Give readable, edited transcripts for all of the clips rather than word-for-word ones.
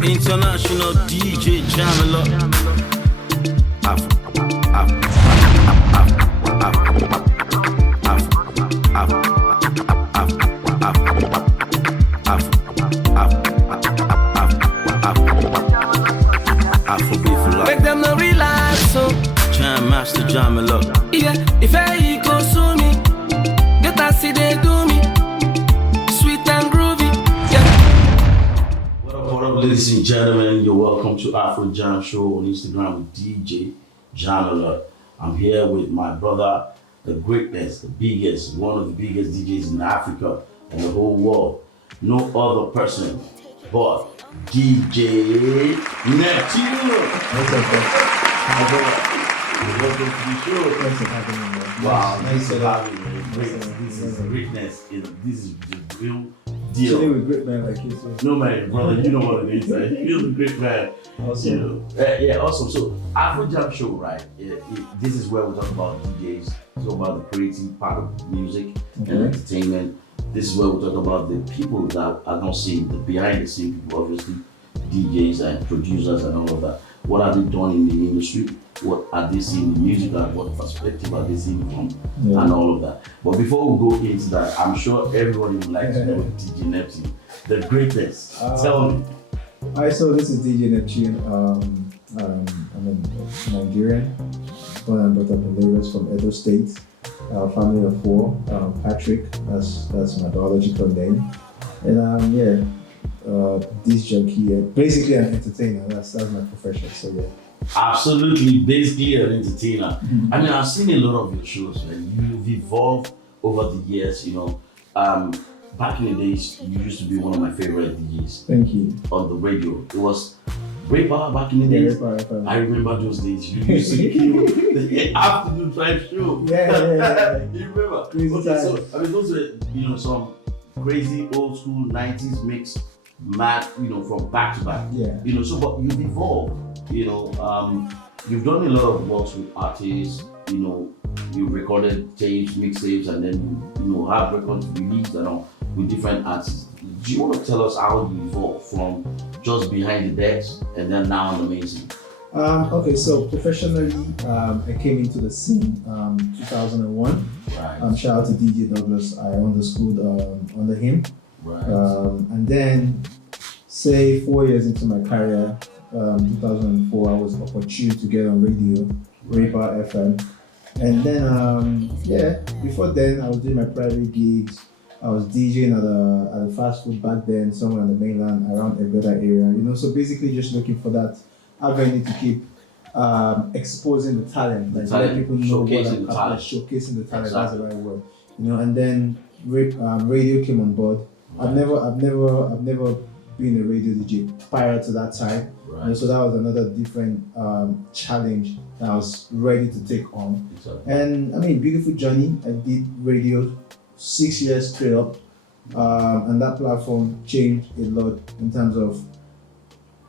International DJ Jamalot. Make them no relax, so Jam Master Jamalot. yeah, if I consume me, get a see they do me, sweet and groovy, yeah. What up, ladies and gentlemen? You're welcome to Afro Jam Show on Instagram with DJ Jamalot. I'm here with my brother, the greatest, the biggest, one of the biggest DJs in Africa and the whole world. No other person but DJ Neptune. Welcome to the show. Thanks for having me, man. Wow, nice to to have you, man. This is greatness. This is the real Chilling deal. with great men like you. So. No man, brother, you know what it is. Right? You're the great man. Awesome. You know. Yeah, awesome. So Afro Jam Show, right? This is where we talk about DJs, talk about the creative part of music and entertainment. This is where we talk about the people that are not seen, the behind the scene people, obviously, DJs and producers and all of that. What are they doing in the industry? What are they seeing in music and what perspective are they seeing from and all of that. But before we go into that, I'm sure everybody would like to know DJ Neptune, the greatest. Tell me. Alright, so this is DJ Neptune. I'm a Nigerian, born and brought up in Lagos from Edo State. Family of four. Patrick, that's my biological name, and disc jockey. Basically an entertainer. That's my profession. So yeah. Absolutely, basically an entertainer. I mean, I've seen a lot of your shows, and you've evolved over the years. You know, back in the days, you used to be one of my favorite DJs. Thank you. On the radio. It was Raybar back in the days. I remember those days. You used to kill the afternoon drive show. Yeah. You remember? Crazy Okay, so times. I mean, those were some crazy old school 90s mix, mad, from back to back. Yeah. So but you've evolved. You've done a lot of works with artists. You've recorded tapes, mixtapes, and then have records released and all with different artists. Do you want to tell us how you evolved from just behind the decks and then now on the main scene? Okay, so professionally, I came into the scene 2001. Right. Shout out to DJ Douglas. I underscored under him. Right. And then, say 4 years into my career, 2004, I was opportune to get on radio, Raybar FM. And then, before then, I was doing my private gigs. I was DJing at a fast food back then, somewhere on the mainland, around Egbeda area. So basically just looking for that avenue to keep exposing the talent, let people know showcasing the talent. Showcasing the talent, Exactly. that's the right word. And then radio came on board. Right. I've never been a radio DJ prior to that time. Right. So that was another different challenge that I was ready to take on. Exactly. And I mean, beautiful journey. I did radio 6 years straight up, and that platform changed a lot in terms of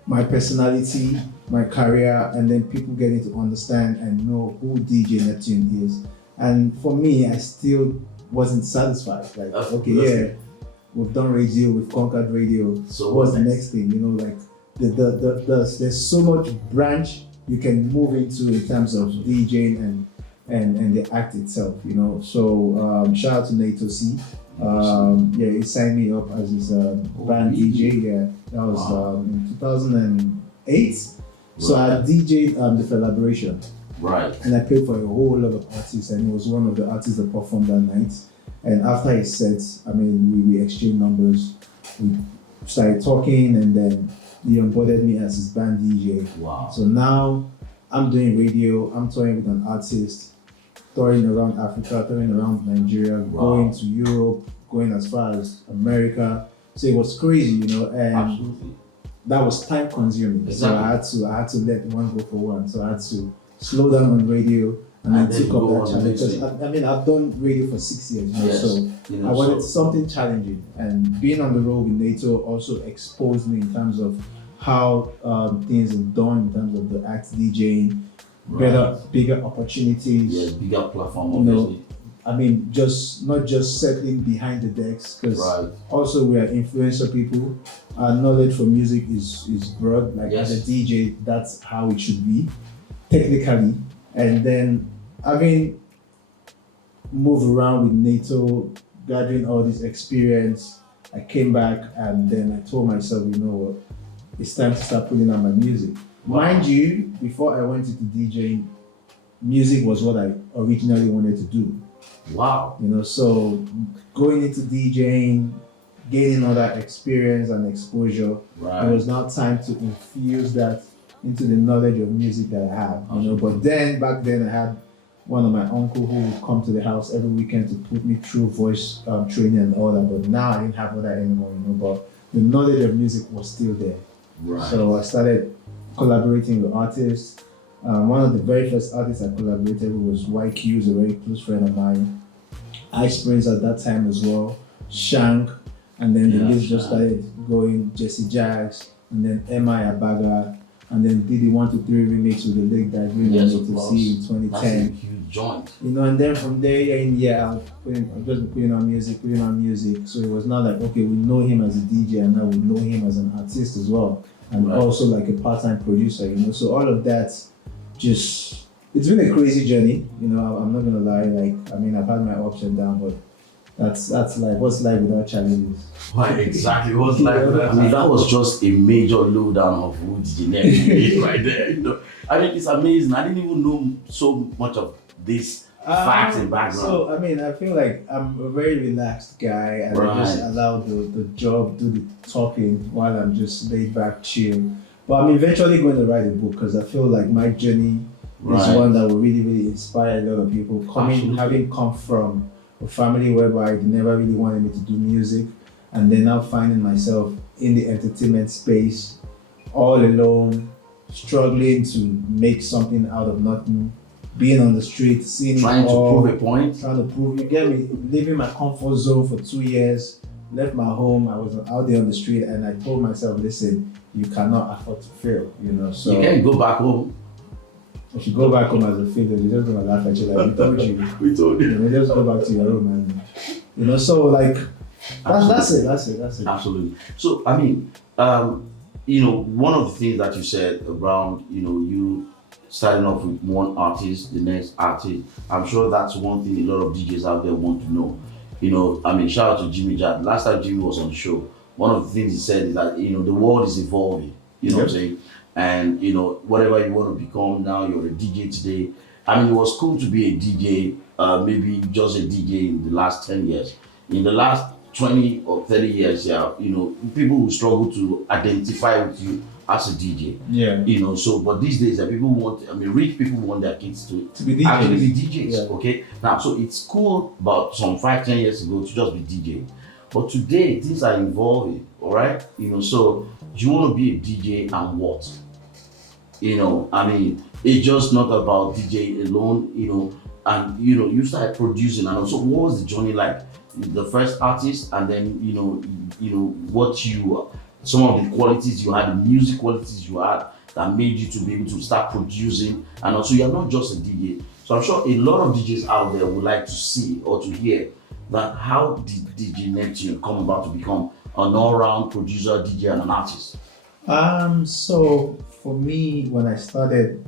my personality, my career, and then people getting to understand and know who DJ Neptune is. And for me, I still wasn't satisfied. We've done radio, we've conquered radio. So what's the next thing? There's so much branch you can move into in terms of DJing and the act itself. So shout out to Nato C. He signed me up as his band DJ. Yeah, that was in 2008. So I DJ'd the Collaboration. Right. And I played for a whole lot of artists, and he was one of the artists that performed that night. And after his set, we exchanged numbers. We started talking, and then he onboarded me as his band DJ. Wow. So now I'm doing radio. I'm touring with an artist, touring around Africa, touring around Nigeria, going to Europe, going as far as America. So it was crazy, and Absolutely. that was time consuming. Exactly. So I had to let one go for one. So I had to slow down on radio and I took up that challenge. Because I've done radio for 6 years now, Yes. so I wanted something challenging. And being on the road with NATO also exposed me in terms of how things are done in terms of the act DJing, bigger opportunities. Yeah, bigger platform, You know, obviously. I mean, just not just settling behind the decks, because Right. also we are influencer people. Our knowledge for music is broad. Like Yes. as a DJ, that's how it should be, technically. And then having moved around with NATO, gathering all this experience, I came back and then I told myself, you know what, it's time to start putting out my music. Wow. Mind you, before I went into DJing, music was what I originally wanted to do. Wow. You know, so going into DJing, gaining all that experience and exposure, Right. it was now time to infuse that into the knowledge of music that I have. You know, but then back then I had one of my uncle who would come to the house every weekend to put me through voice training and all that. But now I didn't have all that anymore. You know, but the knowledge of music was still there. Right. So I started collaborating with artists. One of the very first artists I collaborated with was YQ, who's a very close friend of mine. Ice Prince at that time as well, Shank, and then the list just started going, Jesse Jaggs, and then M.I. Abaga, and then did the 123 remix with the Lake that we Yes, wanted of to course. see in That's 2010. a huge joint. You know, and then from there, year in, year out, I'm just putting on music. So it was not like, okay, we know him as a DJ and now we know him as an artist as well. And Right. also like a part-time producer, you know. So all of that just, it's been a crazy journey, you know, I'm not gonna lie. Like, I mean, I've had my ups and downs, but that's life. What's life without challenges? Right, exactly. What's like that? I mean, that was just a major lowdown of who DJ Neptune is right there. You know, I mean, it's amazing. I didn't even know so much of this facts and background. So, I mean, I feel like I'm a very relaxed guy and I just Right. allow the job, do the talking while I'm just laid back, chill. But I'm eventually going to write a book because I feel like my journey is Right. one that will really, really inspire a lot of people. Having come from a family whereby they never really wanted me to do music, and then now finding myself in the entertainment space, all alone, struggling to make something out of nothing, being on the street, seeing Trying it to all, prove a point. trying to prove, you get me, leaving my comfort zone for 2 years, left my home, I was out there on the street, and I told myself, listen, you cannot afford to fail, you know, so You can't go back home. if you go back home as a failure, they're just gonna laugh at you like, we told you. We told you. You know, just go back to your room and, you know, so like, that's it. Absolutely. So, I mean, you know, one of the things that you said around, you know, you starting off with one artist, the next artist, I'm sure that's one thing a lot of DJs out there want to know. You know, I mean, shout out to Jimmy Jack. Last time Jimmy was on the show, one of the things he said is that, you know, the world is evolving, you know what I'm saying? And, you know, whatever you want to become now, you're a DJ today. I mean, it was cool to be a DJ, maybe just a DJ in the last 10 years. In the last 20 or 30 years, yeah, you know, people will struggle to identify with you as a DJ. Yeah. You know, so, but these days, people want, I mean, rich people want their kids to be DJs. actually be DJs, Yeah. okay? Now, so it's cool about some 5-10 years ago to just be DJ. But today, things are evolving, all right? You know, so you want to be a DJ and what? You know, I mean, it's just not about DJ alone, you know, and, you know, you start producing. And also, what was the journey like? The first artist, and then, you know, what you, some of the qualities you had, the music qualities you had that made you to be able to start producing. And also, you're not just a DJ. So I'm sure a lot of DJs out there would like to see or to hear that how did DJ Neptune come about to become an all-round producer, DJ, and an artist? So for me, when I started,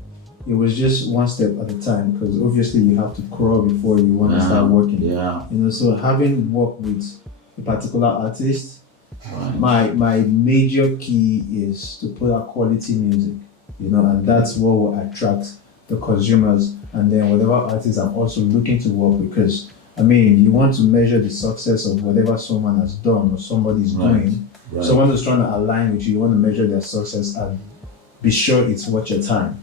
it was just one step at a time because obviously you have to crawl before you want to start working. Yeah. You know, so having worked with a particular artist, Right. my major key is to put out quality music, you know, and that's what will attract the consumers. And then whatever artists I'm also looking to work with, because I mean, you want to measure the success of whatever someone has done or somebody's Right. doing. Right. Someone who's trying to align with you, you want to measure their success and be sure it's worth your time.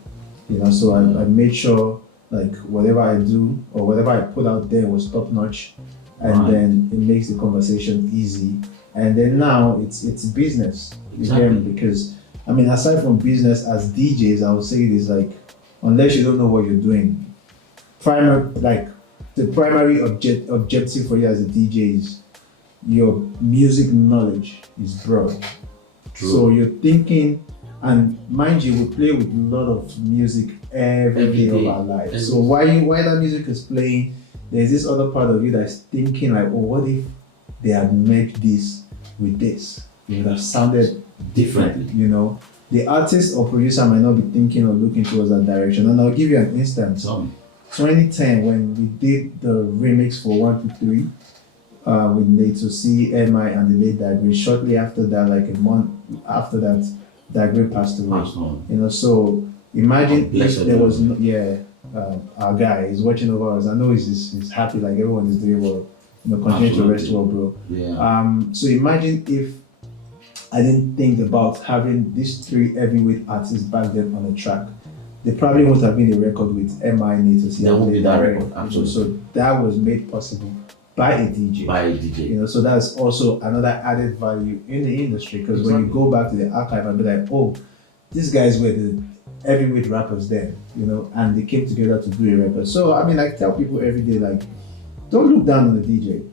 You know, so I made sure like whatever I do or whatever I put out there was top notch, and Right. then it makes the conversation easy. And then now it's business. You hear me? Because I mean, aside from business, as DJs, I would say it is like, unless you don't know what you're doing, the primary objective for you as a DJ is your music knowledge is broad. True. So you're thinking And mind you, we play with a lot of music every day of our life. So while that music is playing, there's this other part of you that's thinking like, oh, what if they had made this with this? It would have sounded differently, you know. The artist or producer might not be thinking or looking towards that direction. And I'll give you an instance. 2010, when we did the remix for 123 with Nato C, MI, and the late Dagre, shortly after that, like a month after that, Dagre passed away. You know, so imagine if there was no, our guy is watching over us. I know he's happy, like everyone is doing well. You know, continue to rest well, bro. Yeah. So imagine if I didn't think about having these three heavyweight artists back then on the track. There probably won't have been a record with MI, Nato C. There won't be that record, absolutely. So that was made possible by a DJ. You know, so that's also another added value in the industry, because when you go back to the archive and be like, oh, these guys were the heavyweight rappers then, you know, and they came together to do a record. So I mean, I tell people every day, like, don't look down on the DJ.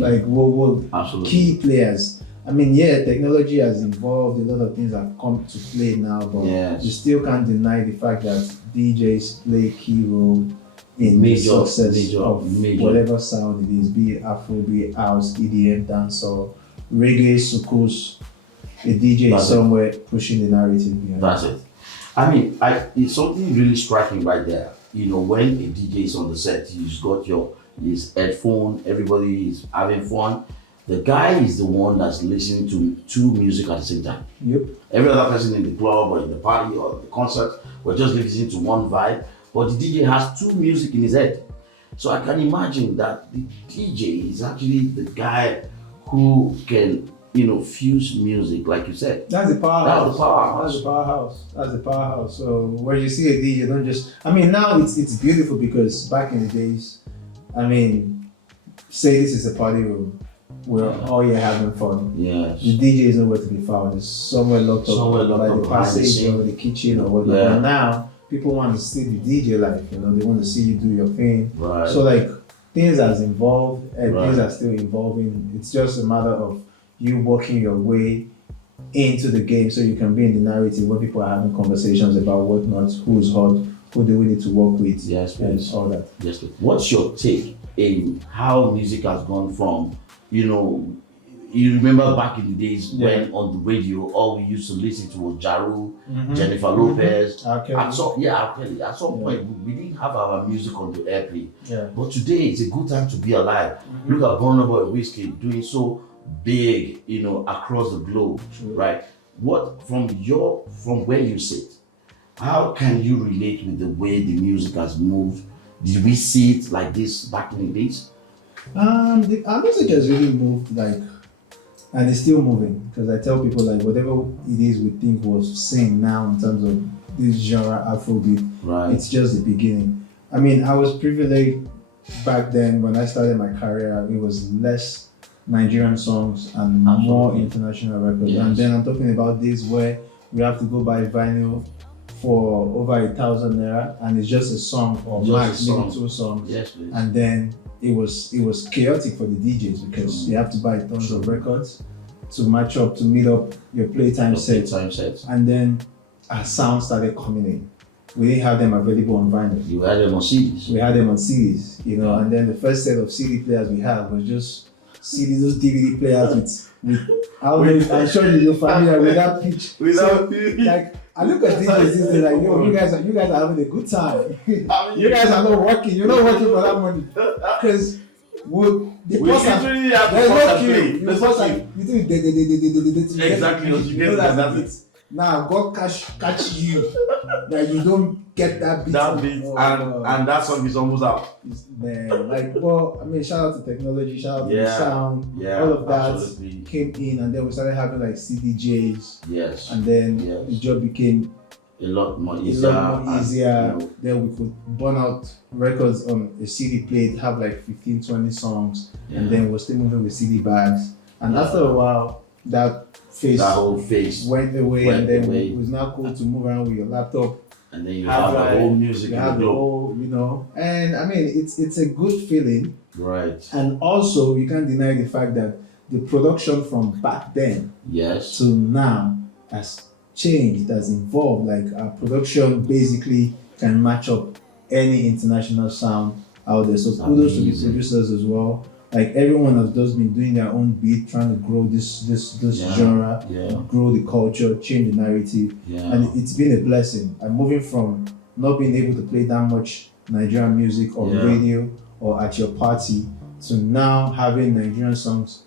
Like, we're key players. I mean, yeah, technology has evolved, a lot of things have come to play now, but you still can't deny the fact that DJs play a key role in the success of whatever sound it is, be it Afro, be it house, EDM, dancehall, reggae, soukous. A DJ is somewhere pushing the narrative behind. That's it. I mean, it's something really striking right there. You know, when a DJ is on the set, he's got his headphone, everybody is having fun. The guy is the one that's listening to two music at the same time. Yep. Every other person in the club or in the party or the concert were just listening to one vibe, but the DJ has two music in his head. So I can imagine that the DJ is actually the guy who can, you know, fuse music, like you said. That's the powerhouse. That's the powerhouse. So when you see a DJ, don't just. I mean, now it's beautiful, because back in the days, I mean, say this is a party room. We're all here having fun. Yes. The DJ is nowhere to be found. It's somewhere locked up, like the passage or the kitchen or whatever. Yeah. And now people want to see the DJ live. You know, they want to see you do your thing. Right. So like things has evolved and things are still evolving. It's just a matter of you working your way into the game so you can be in the narrative where people are having conversations about whatnot, who's hot, who do we need to work with, and all that. Yes. What's your take in how music has gone from, you know, you remember back in the days when on the radio all we used to listen to was Jaru, Jennifer Lopez, at some point we didn't have our music on the airplay. But today it's a good time to be alive. Look at Burna Boy Whiskey doing so big, you know, across the globe, right? What from where you sit, how can you relate with the way the music has moved? Did we see it like this back in the days? Our music has really moved, like, and it's still moving, because I tell people, like, whatever it is we think was same now in terms of this genre Afrobeat, it's just the beginning. I mean, I was privileged back then when I started my career. It was less Nigerian songs and more international records. And then I'm talking about this where we have to go buy vinyl for over 1,000 naira, and it's just a song or max maybe two songs. And then it was chaotic for the DJs, because you have to buy tons of records to match up, to meet up your playtime sets. And then our sound started coming in. We didn't have them available on vinyl. You had them on CDs. We had them on CDs, you know, and then the first set of CD players we had was just CDs, those DVD players with I'm sure you're familiar with that pitch. Like, I look at DJs these days like, yo, you guys are having a good time. You guys are not working. You're not working for that money. Because there's no queue. Exactly. Now God catch you that you don't get that beat. And that song is almost out. Man, like, well, I mean, shout out to technology, shout out to the sound, all of that came in, and then we started having like CDJs. And then the job became a lot more easier. And, you know, then we could burn out records on a CD plate, have like 15, 20 songs, and then we're still moving with CD bags. And after a while, that whole phase went away, and then it was now cool to move around with your laptop. And then you have the whole music in the globe. You know, and I mean, it's a good feeling. Right. And also, you can't deny the fact that the production from back then to now has changed, that's evolved. Like our production basically can match up any international sound out there. So kudos to the producers as well. Like everyone has just been doing their own beat, trying to grow this genre, grow the culture, change the narrative, and it's been a blessing. I'm moving from not being able to play that much Nigerian music on radio or at your party to now having Nigerian songs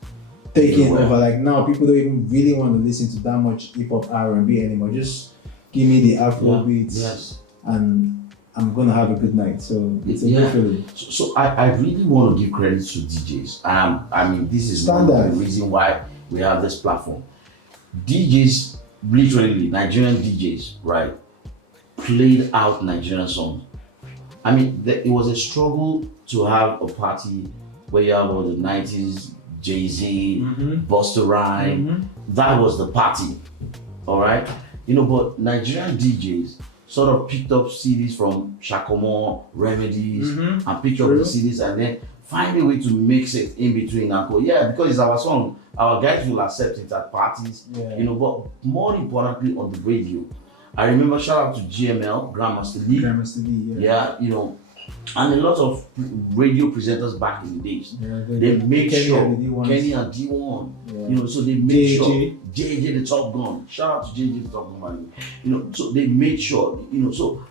taking over. Like now, people don't even really want to listen to that much hip hop R&B anymore. Just give me the Afro beats, and I'm gonna have a good night. So it's a good feeling. So I really want to give credit to DJs. I mean, this is one of the reason why we have this platform. DJs, literally Nigerian DJs, right, played out Nigerian songs. I mean, it was a struggle to have a party where you have all the 90s, Jay-Z, Busta Rhymes. That was the party, all right? You know, but Nigerian DJs sort of picked up CDs from Shakomo, Remedies, and picked up the CDs and then find a way to mix it in between and go, because it's our song, our guys will accept it at parties, you know, but more importantly on the radio. I remember, shout out to GML, Grandmaster Lee, you know, and a lot of radio presenters back in the days. They made sure, Kenny and D1, you know, so they made sure, JJ the Top Gun, shout out to JJ the Top Gun, you know, so they made sure, you know, so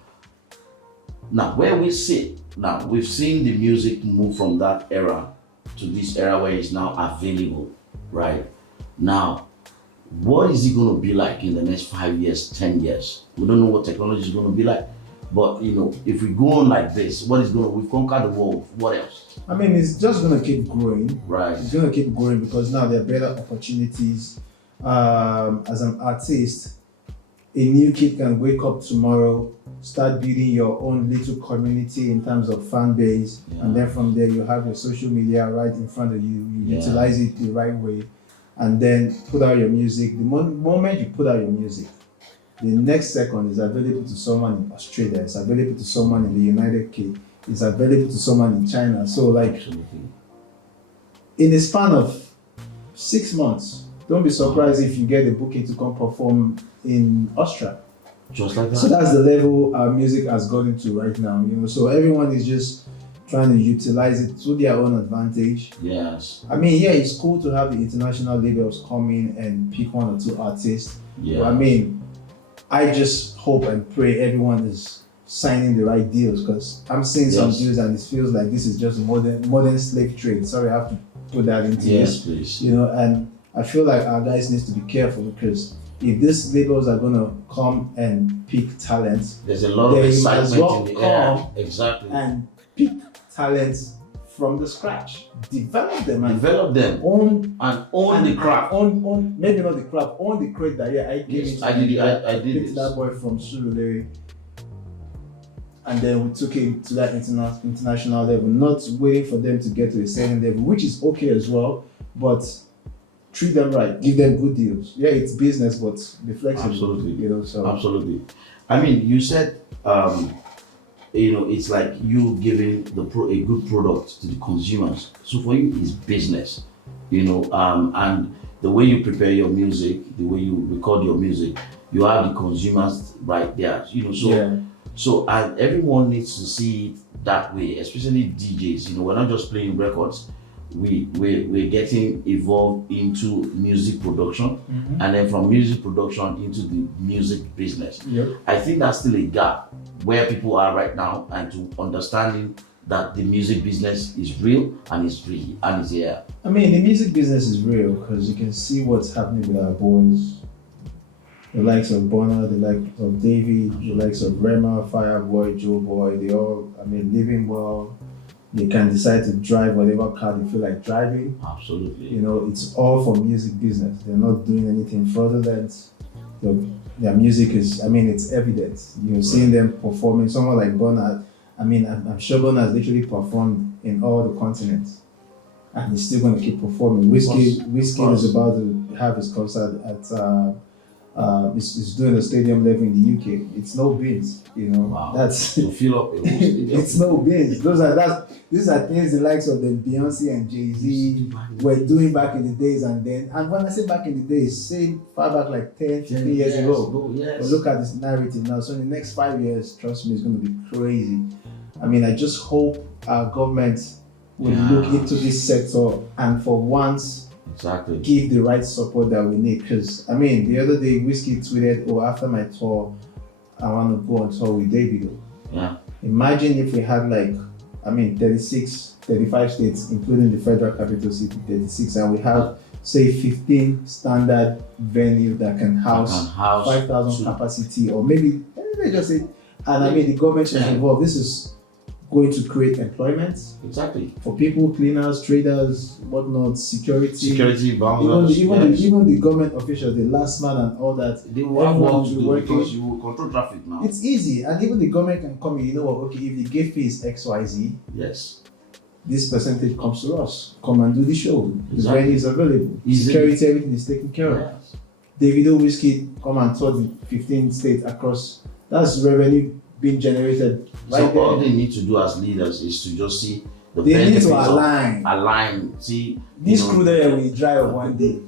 now where we sit, now we've seen the music move from that era to this era where it's now available, right? Now, what is it going to be like in the next 5 years, 10 years? We don't know what technology is going to be like. But you know, if we go on like this, we've conquered the world. What else? I mean, it's just gonna keep growing. Right. It's gonna keep growing because now there are better opportunities. As an artist, a new kid can wake up tomorrow, start building your own little community in terms of fan base, and then from there you have your social media right in front of you. You utilize it the right way, and then put out your music. The moment you put out your music, the next second is available to someone in Australia, it's available to someone in the United Kingdom, it's available to someone in China. So like, in the span of 6 months, don't be surprised if you get a booking to come perform in Austria. Just like that. So that's the level our music has gotten to right now, you know. So everyone is just trying to utilize it to their own advantage. Yes. I mean, it's cool to have the international labels come in and pick one or two artists. Yeah. But I mean, I just hope and pray everyone is signing the right deals, because I'm seeing some deals and it feels like this is just modern slave trade. Sorry, I have to put that into this. Please. You know, and I feel like our guys need to be careful, because if these labels are gonna come and pick talents, there's a lot of excitement in the air. Exactly. And pick talents from the scratch, develop them, own the craft. Own maybe not the craft, own the crate that I gave it. I did that boy from Surulere, and then we took him to that international level. Not waiting for them to get to a certain level, which is okay as well, but treat them right, give them good deals. Yeah, it's business, but be flexible. Absolutely, you know. So absolutely. I mean, you said. You know, it's like you giving a good product to the consumers. So for you, it's business, you know, and the way you prepare your music, the way you record your music, you have the consumers right there, you know. So and everyone needs to see it that way, especially DJs. You know, we're not just playing records. We're getting evolved into music production, and then from music production into the music business. I think that's still a gap where people are right now, and to understanding that the music business is real and it's free and it's here. I mean, the music business is real because you can see what's happening with our boys. The likes of Bonner, the likes of David, the likes of Rema, Fireboy, Joe Boy, they all, I mean, living well. They can decide to drive whatever car they feel like driving. Absolutely. You know, it's all for music business. They're not doing anything fraudulent. Their music is, I mean, it's evident. You're seeing them performing. Someone like Bonner, I mean, I'm sure Bonner has literally performed in all the continents. And he's still going to keep performing. Whiskey is about to have his concert at is doing a stadium level in the UK. It's no beans, you know. Wow. That's to fill up a whole stadium. it's no beans. These are things the likes of the Beyonce and Jay-Z were doing back in the days, and when I say back in the days, say far back like 10, 15 years ago. Yes. But look at this narrative now. So in the next 5 years, trust me, it's going to be crazy. I mean, I just hope our government will look into this sector and for once give the right support that we need. Because I mean, the other day Whiskey tweeted, "Oh, after my tour, I want to go on tour with Davido." Yeah. Imagine if we had 35 states, including the federal capital city, 36, and we have say 15 standard venue that can house 5,000 capacity, or maybe let me just say, and I mean the government is involved. This is going to create employment for people, cleaners, traders, whatnot, security, bouncers, even the government officials, the last man and all that. They will have work to do because you will control traffic now. It's easy, and even the government can come in. You know what? Okay, if the gate fee is XYZ, yes, this percentage comes to us. Come and do the show. The venue is available. Security, everything is taken care of. Yes. Davido Whiskey come and tour the 15 states across. That's revenue being generated right there. All they need to do as leaders is to just see the they benefits need to align. See this crew there will dry up one day.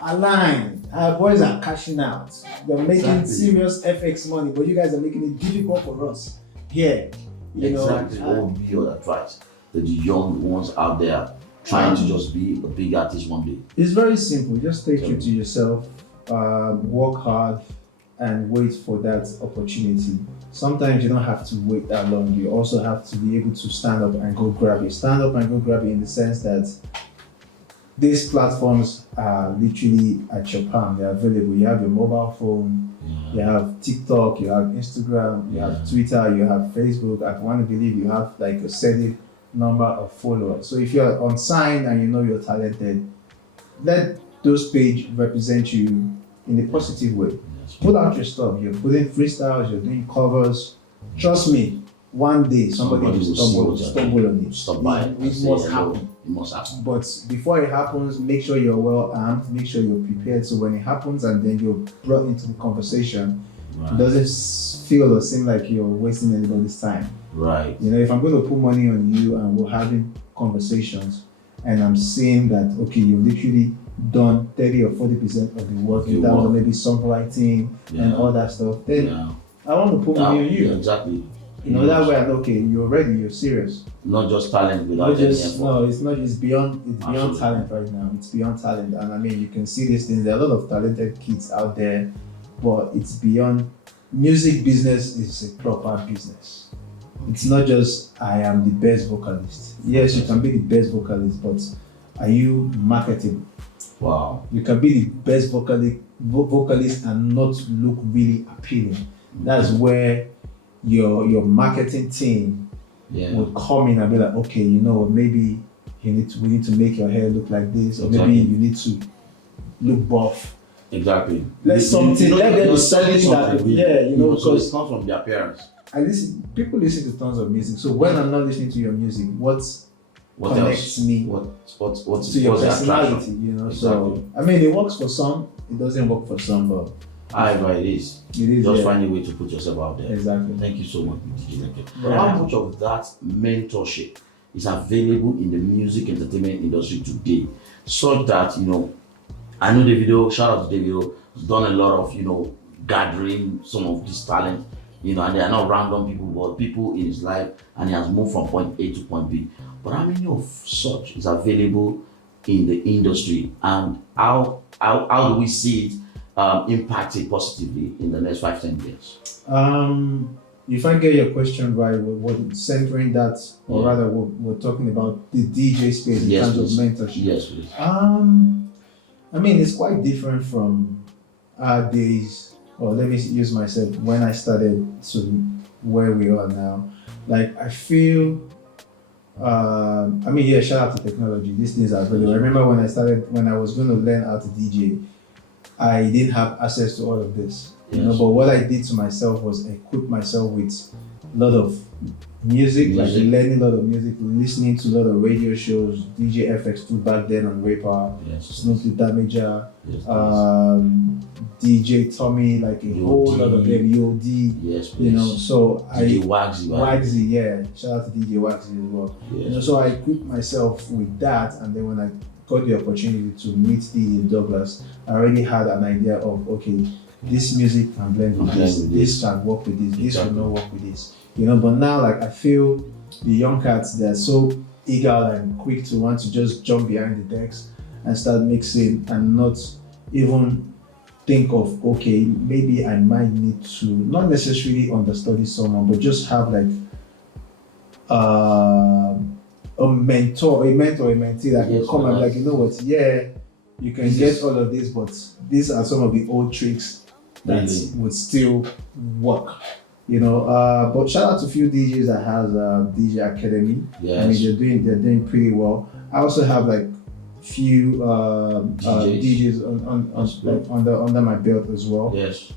Align. Our boys are cashing out. They're making serious FX money, but you guys are making it difficult for us here. You know. What would be your advice to the young ones out there trying to just be a big artist one day? It's very simple. Just stay true to yourself. Work hard and wait for that opportunity. Sometimes you don't have to wait that long. You also have to be able to stand up and go grab it. Stand up and go grab it in the sense that these platforms are literally at your palm. They're available. You have your mobile phone, you have TikTok, you have Instagram, you have Twitter, you have Facebook. I want to believe you have like a steady number of followers. So if you're on sign and you know you're talented, let those pages represent you in a positive way. Put out your stuff. You're putting freestyles, you're doing covers. Trust me, one day somebody will stumble on it. Stop by it. It must happen. It must happen. But before it happens, make sure you're well armed, make sure you're prepared, so when it happens and then you're brought into the conversation, it doesn't feel or seem like you're wasting anybody's time. Right. You know, if I'm going to put money on you and we're having conversations and I'm seeing that, okay, you've literally done 30 or 40% of the work in terms of maybe songwriting and all that stuff, then I want to put money on you. Yeah, exactly. You know, that way I know, okay, you're ready, you're serious. Not just talent without any effort. No, it's not. It's beyond talent right now. It's beyond talent, and I mean, you can see these things. There are a lot of talented kids out there, but it's beyond. Music business is a proper business. It's not just I am the best vocalist. Yes, you can be the best vocalist, but are you marketable? Wow. You can be the best vocalist and not look really appealing. That's where your marketing team would come in and be like, okay, you know, maybe we need to make your hair look like this, or maybe you need to look buff. Exactly. Let them do something that, you know, because it's not from their parents. People listen to tons of music. So when I'm not listening to your music, what connects me what's to your personality, attraction? you know? Exactly. So I mean, it works for some, it doesn't work for some, but it is. Just find a way to put yourself out there. Exactly. Thank you so much, DJ. Yeah. How much of that mentorship is available in the music entertainment industry today, such that, you know, I know Davido, shout out to Davido, has done a lot of, you know, gathering some of this talent, you know, and they are not random people, but people in his life, and he has moved from point A to point B. But how many of such is available in the industry, and how do we see it impacted positively in the next 5-10 years? If I get your question right, we're centering that, or rather, we're talking about the DJ space in terms of mentorship. Yes, please. I mean, it's quite different from our days, or let me use myself, when I started to where we are now. Like, I feel, shout out to technology. These things are available. I remember when I was going to learn how to DJ, I didn't have access to all of this. You know, but what I did to myself was equip myself with a lot of music, like learning a lot of music, listening to a lot of radio shows, DJ FX2 back then on Raper, Snoop the Damager, DJ Tommy, like a whole lot of them, UOD, you know, so DJ Wagsy, yeah, shout out to DJ Wagsy as well. You know, so I equipped myself with that, and then when I got the opportunity to meet DJ Douglas, I already had an idea of, okay, this music can blend with this can work with this will not work with this. You know, but now, like, I feel the young cats, they're so eager and quick to want to just jump behind the decks and start mixing and not even think of, okay, maybe I might need to not necessarily understudy someone, but just have like a mentor, a mentee that can come and like, you know what, you can get all of this, but these are some of the old tricks that would still work. You know, but shout out to a few DJs that has DJ Academy. I mean, they're doing pretty well. I also have like few DJs under my belt as well.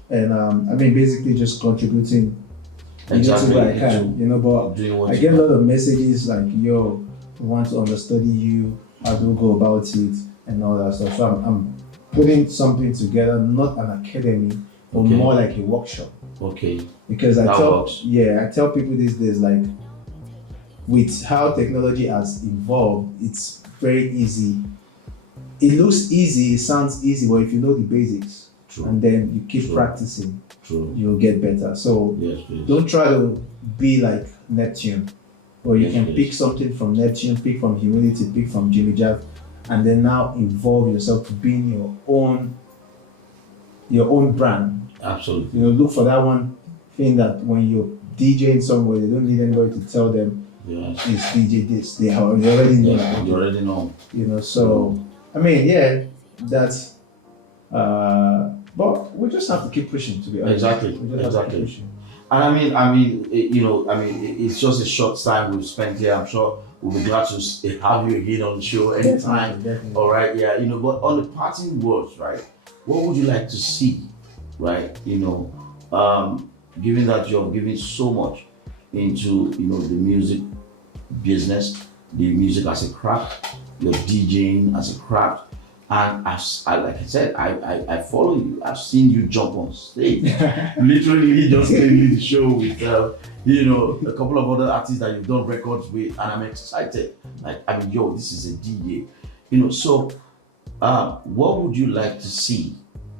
And I mean, basically just contributing where I can. You know, but I get a lot of messages like, "Yo, we want to understudy you. How do we go about it?" and all that stuff. So I'm putting something together, not an academy, but more like a workshop. Because I tell people these days, like, with how technology has evolved, it's very easy. It looks easy, it sounds easy, but if you know the basics and then you keep practicing, you'll get better. So don't try to be like Neptune, or you can pick something from Neptune, pick from Humility, pick from Jimmy Jav, and then now involve yourself to being your own brand. Absolutely. You know, look for that one thing that when you're DJing somewhere, they don't need anybody to tell them it's DJ this. They already know. You already know. You know, so I mean, that's but we just have to keep pushing, to be honest. Exactly. And I mean, it's just a short time we've spent here. I'm sure we'll be glad to have you again on the show anytime. Definitely. All right, you know, but on the parting words, right? What would you like to see? Right, you know, given that you're giving so much into, you know, the music business, the music as a craft, your DJing as a craft, and like I said, I follow you. I've seen you jump on stage, literally just leading the show with, you know, a couple of other artists that you've done records with, and I'm excited. Like, I mean, yo, this is a DJ, you know. So, what would you like to see?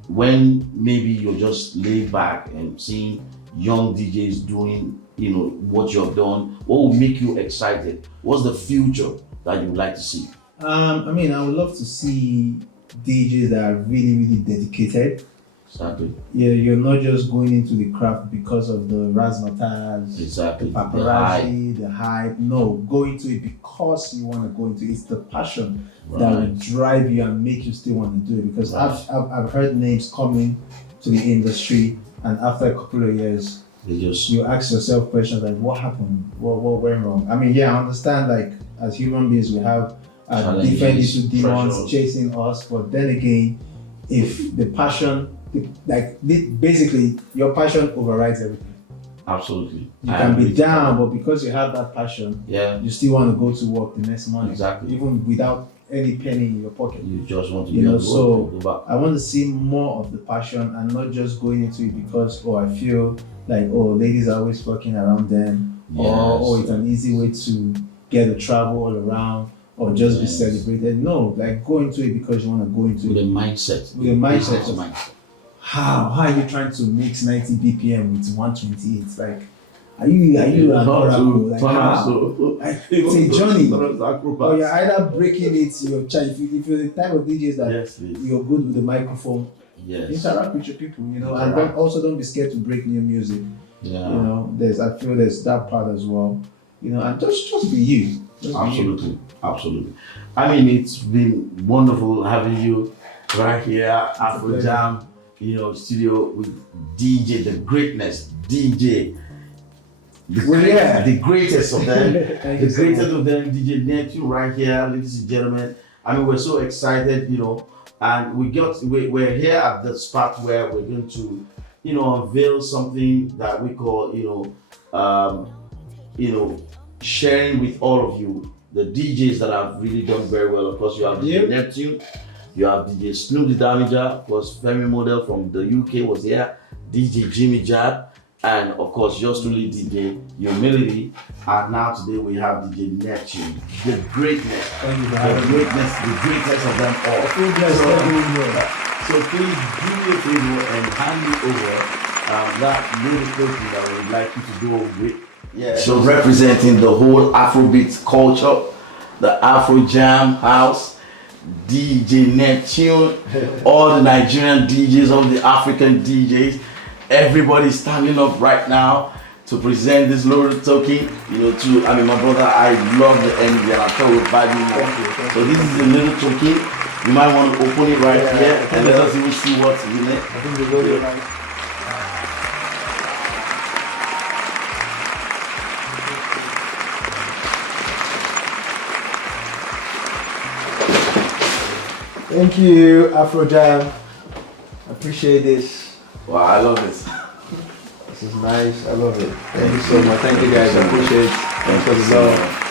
When maybe you're just laid back and seeing young DJs doing, you know, what you've done, what will make you excited? What's the future that you would like to see? I mean, I would love to see DJs that are really, really dedicated. Exactly. Yeah, you're not just going into the craft because of the razzmatazz, the paparazzi, the hype. No, go into it because you want to go into it. It's the passion that will drive you and make you still want to do it. Because I've heard names coming to the industry, and after a couple of years, you ask yourself questions like, what happened? What went wrong? I mean, I understand, like, as human beings, we have different little demons chasing us, but then again, if the passion, basically, your passion overrides everything. Absolutely. You can be down, but because you have that passion, you still want to go to work the next morning. Exactly. Even without any penny in your pocket. You just want to be able to go back. I want to see more of the passion and not just going into it because, I feel like, ladies are always fucking around them, or it's an easy way to get to travel all around, or just be celebrated. No, like, go into it because you want to go into it. With a mindset. How are you trying to mix 90 BPM with 128? Like, are you an oracle? Like, it's a journey. Or you're either breaking it, if you're the type of DJs that you're good with the microphone, interact with your people, you know, and don't be scared to break new music. You know, I feel there's that part as well. You know, and just be you. Absolutely. I mean, it's been wonderful having you right here, Afro Jam, you know, studio with DJ, the greatness, DJ. The greatest of them, DJ Neptune right here, ladies and gentlemen. I mean, we're so excited, you know, and we're here at the spot where we're going to, you know, unveil something that we call, you know, sharing with all of you the DJs that have really done very well. Of course, you have DJ Neptune, you have DJ Snoop the Damager, of course, Femi Model from the UK was here, DJ Jimmy Jad, and of course, yours truly, DJ Humility. And now today we have DJ Neptune. The greatness, the greatness of them all. So please do me a favor and hand me over that little thing that we would like you to do with. Yeah. So representing the whole Afrobeat culture, the Afro Jam House, DJ Neptune, all the Nigerian DJs, all the African DJs, everybody standing up right now to present this little token, my brother, I love the energy and I'm sure we'll vibe more. So this is a little token. You might want to open it right here and let us even see what's in it. I think it's really nice. Thank you, Afrojam. I appreciate this. Wow, I love this. This is nice. I love it. Thank you so much. Thank you guys. I appreciate it. Thanks for the love.